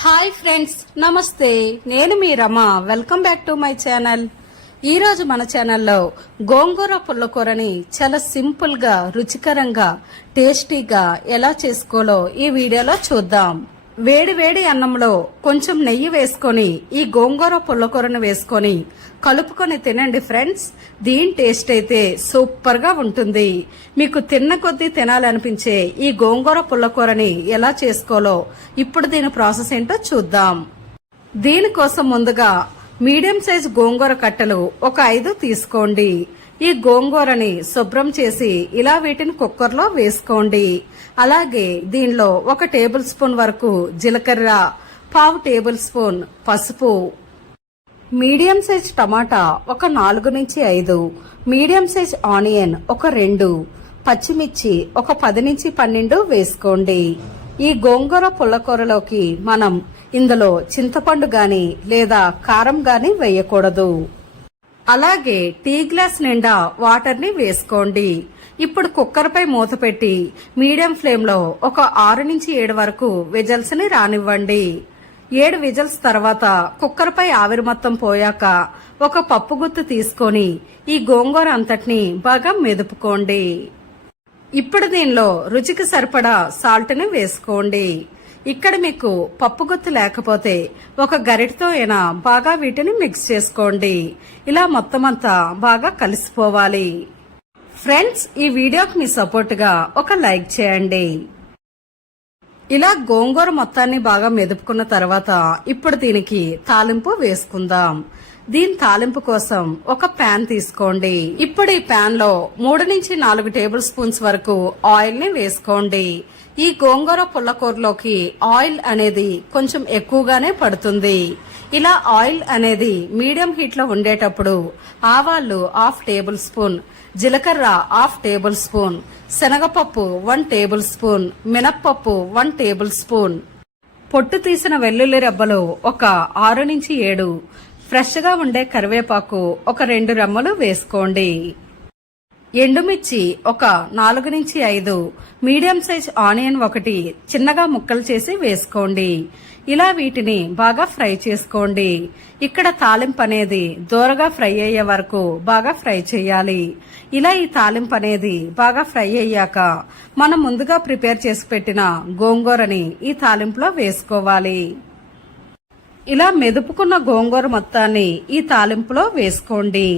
Hi friends నమస్తే. నేను మీ Rama. Welcome back to my channel. ఈ రోజు మన ఛానల్లో గోంగూర పుల్లకూరని చాలా సింపుల్గా రుచికరంగా టేస్టీగా ఎలా చేసుకోలో ఈ వీడియోలో చూద్దాం. వేడి వేడి అన్నంలో కొంచెం నెయ్యి వేసుకొని ఈ గోంగూర పుల్లకూరను వేసుకొని కలుపుకొని తినండి ఫ్రెండ్స్. దీని టేస్ట్ అయితే సూపర్గా ఉంటుంది. మీకు తిన్న కొద్దీ తినాలనిపించే ఈ గోంగూర పుల్లకూరని ఎలా చేసుకోలో ఇప్పుడు దీని ప్రాసెస్ ఏంటో చూద్దాం. దీనికోసం ముందుగా మీడియం సైజ్ గోంగూర కట్టలు ఒక ఐదు తీసుకోండి. ఈ గోంగూరని శుభ్రం చేసి ఇలా వీటిని కుక్కర్లో వేసుకోండి. అలాగే దీనిలో ఒక టేబుల్ స్పూన్ వరకు జీలకర్ర పావు టేబుల్ స్పూన్ పసుపు మీడియం సైజ్ టమాటా ఒక నాలుగు నుంచి ఐదు మీడియం సైజ్ ఆనియన్ ఒక రెండు పచ్చిమిర్చి ఒక పది నుంచి పన్నెండు వేసుకోండి. ఈ గోంగూర పుల్లకూరలోకి మనం ఇందులో చింతపండు గాని లేదా కారం గాని వేయకూడదు. అలాగే టీ గ్లాస్ నిండా వాటర్ని వేసుకోండి. ఇప్పుడు కుక్కర్ పై మూత పెట్టి మీడియం ఫ్లేమ్లో ఒక ఆరు నుంచి ఏడు వరకు విజల్స్ని రానివ్వండి. ఏడు విజల్స్ తర్వాత కుక్కర్ పై ఆవిరి మొత్తం పోయాక ఒక పప్పు గుత్తు తీసుకొని ఈ గోంగూర అంతటిని బాగా మెదుపుకోండి. ఇప్పుడు దీనిలో రుచికి సరిపడా సాల్ట్ని వేసుకోండి. ఇక్కడ మీకు పప్పు గుత్తు లేకపోతే ఒక గరిటతో అయినా బాగా వీటిని మిక్స్ చేసుకోండి. ఇలా మొత్తం అంతా బాగా కలిసిపోవాలి. ఫ్రెండ్స్ ఈ వీడియోకి మీ సపోర్ట్గా ఒక లైక్ చేయండి. ఇలా గోంగూర మొత్తాన్ని బాగా మెదుపుకున్న తర్వాత ఇప్పుడు దీనికి తాలింపు వేసుకుందాం. దీని తాలింపు కోసం ఒక ప్యాన్ తీసుకోండి. ఇప్పుడు ఈ ప్యాన్లో మూడు నుంచి నాలుగు టేబుల్ స్పూన్స్ వరకు ఆయిల్ని వేసుకోండి. ఈ గోంగూర పుల్లకూరలోకి ఆయిల్ అనేది కొంచెం ఎక్కువగానే పడుతుంది. ఇలా ఆయిల్ అనేది మీడియం హీట్లో ఉండేటప్పుడు ఆవాళ్ళు హాఫ్ టేబుల్ స్పూన్ జీలకర్ర హాఫ్ టేబుల్ స్పూన్ శనగపప్పు వన్ టేబుల్ స్పూన్ మినప్పప్పు వన్ టేబుల్ స్పూన్. పొట్టు తీసిన వెల్లుల్లి రెబ్బలు ఒక ఆరు నుంచి ఏడు ఫ్రెష్గా ఉండే కరివేపాకు ఒక రెండు రెమ్మలు వేసుకోండి. ఎండుమిర్చి ఒక నాలుగు నుంచి ఐదు మీడియం సైజ్ ఆనియన్ ఒకటి చిన్నగా ముక్కలు చేసి వేసుకోండి. ఇలా వీటిని బాగా ఫ్రై చేసుకోండి. ఇక్కడ తాలింపు అనేది దూరగా ఫ్రై అయ్యే వరకు బాగా ఫ్రై చేయాలి. ఇలా ఈ తాలింపు అనేది బాగా ఫ్రై అయ్యాక మనం ముందుగా ప్రిపేర్ చేసి పెట్టిన గోంగూరని ఈ తాలింపులో వేసుకోవాలి. ఇలా మెదుపుకున్న గోంగూర మొత్తాన్ని ఈ తాలింపులో వేసుకోండి.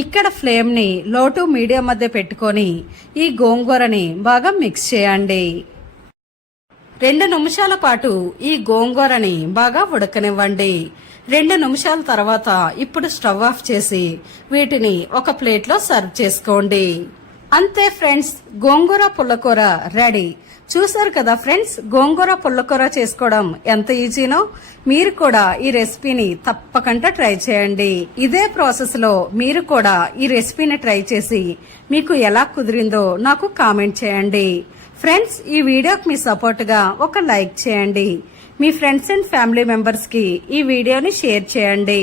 ఇక్కడ ఫ్లేమ్ని లో టు మీడియం మధ్య పెట్టుకొని ఈ గోంగూరని బాగా మిక్స్ చేయండి. రెండు నిమిషాల పాటు ఈ గోంగూరని బాగా ఉడకనివ్వండి. రెండు నిమిషాల తర్వాత ఇప్పుడు స్టవ్ ఆఫ్ చేసి వీటిని ఒక ప్లేట్లో సర్వ్ చేసుకోండి. అంతే ఫ్రెండ్స్ గోంగూర పుల్లకూర రెడీ. చూసారు కదా ఫ్రెండ్స్ గోంగూర పుల్లకూర చేసుకోవడం ఎంత ఈజీనో? మీరు కూడా ఈ రెసిపీని తప్పకుండా ట్రై చేయండి. ఇదే ప్రాసెస్లో మీరు కూడా ఈ రెసిపీని ట్రై చేసి మీకు ఎలా కుదిరిందో నాకు కామెంట్ చేయండి. ఫ్రెండ్స్ ఈ వీడియోకి మీ సపోర్ట్గా ఒక లైక్ చేయండి. మీ ఫ్రెండ్స్ అండ్ ఫ్యామిలీ మెంబర్స్కి ఈ వీడియోని షేర్ చేయండి.